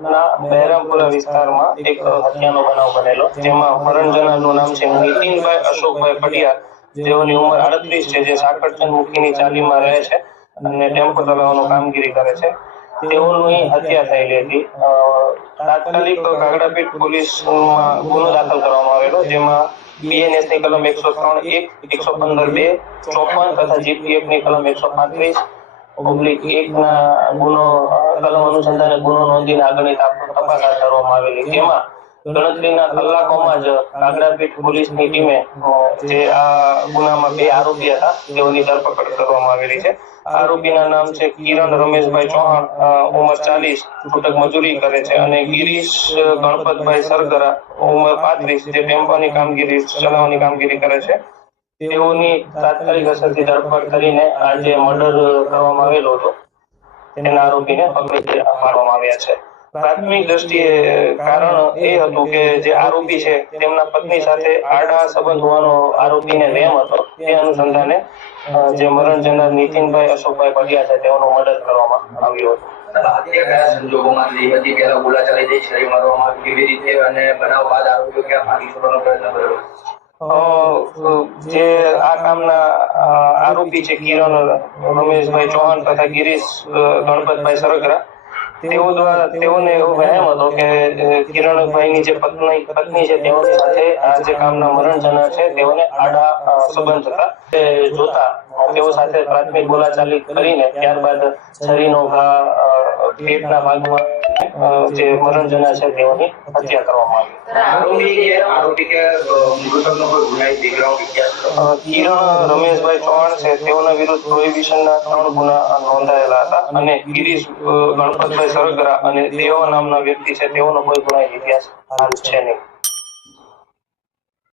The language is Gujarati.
બહેરામપુરા વિસ્તારમાં એક હત્યાનો બનાવ બનેલો, જેમાં મરણ જનારનું નામ છે નીતિનભાઈ અશોકભાઈ પટિયાર જેઓની ઉંમર આડત્રીસ છે, જે સાકરચંદ મુખીની ચાલીમાં રહે છે અને ટેમ્પો ચલાવવાનો કામગીરી કરે છે. તેઓની હત્યા થયેલી હતી. તાત્કાલિક કાગડાપીઠ પોલીસમાં ગુનો દાખલ કરવામાં આવેલો, જેમાં બીએનએસની કલમ એકસો ત્રણ એક, એકસો પંદર બે, ચોપન તથા જીપીએફની કલમ એકસો પાંત્રીસ ઓબ્લિક એક ના ગુનો, કલમ અનુસંધાને ગુનો નોંધીને આગળની તપાસ હાથ ધરવામાં આવેલી. તેમાં ગણતરીના કલાકોમાં જ કાગડાપીઠ પોલીસની ટીમે જે આ ગુનામાં બે આરોપી હતા, તેઓની ધરપકડ કરવામાં આવેલી છે. આરોપીના નામ છે કિરણ રમેશભાઈ ચૌહાણ ઉંમર ચાલીસ છૂટક મજૂરી કરે છે. અને ગિરીશ ગણપતભાઈ સરગરા, ઉંમર પાંત્રીસ, જે ટેમ્પોની કામગીરી, ચલાવવાની કામગીરી કરે છે. તેઓની તાત્કાલિક અસરથી ધરપકડ કરીને આ મર્ડર કરવામાં આવેલો હતો, તેના આરોપીને પકડી પાડવામાં આવ્યા છે. પ્રાથમિક દ્રષ્ટિએ કારણ એ હતું કે જે આરોપી છે, તેમના પત્ની સાથે આડા સંબંધ હોવાનો આરોપીને વહેમ હતો. તે અનુસંધાને જે મરણ જનાર નીતિનભાઈ અશોકભાઈ પડિયા છે, તેઓનો મર્ડર કરવામાં આવ્યો હતો. હત્યા સંજોગોમાં થઈ બોલાચાલી થઈ શરીર મારવામાં કેવી રીતે અને બનાવ બાદ આરોપીઓ ક્યાં ભાગી છોડવાનો પ્રયત્ન કર્યો? જે આ કામના આરોપી છે કિરણ, રમેશભાઈ ચૌહાણ તથા ગિરીશ ગણપતભાઈ સરગરા, તેઓ દ્વારા તેઓને એવો વહેમ હતો કે કિરણભાઈની જે પત્ની પત્ની છે તેઓની સાથે આ જે કામના મરણ જનાર છે, તેઓને આડા સંબંધ હતા. તે જોતા તેઓ સાથે પ્રાથમિક બોલાચાલી કરીને ત્યારબાદ શરીરનો ઘા પેટના ભાગમાં જે મરણ જનાર છે તેઓની હત્યા કરવામાં આવી. આરોપી કે આરોપી કે કિરણ રમેશભાઈ ચૌહાણ છે. તેઓના વિરુદ્ધ પ્રોહિબિશનના ત્રણ ગુના નોંધાયેલા હતા અને ગિરીશ ગણપતભાઈ સરગરા અને દેવા નામના વ્યક્તિ છે. તેઓનો કોઈ ગુના ઇતિહાસ છે નહીં.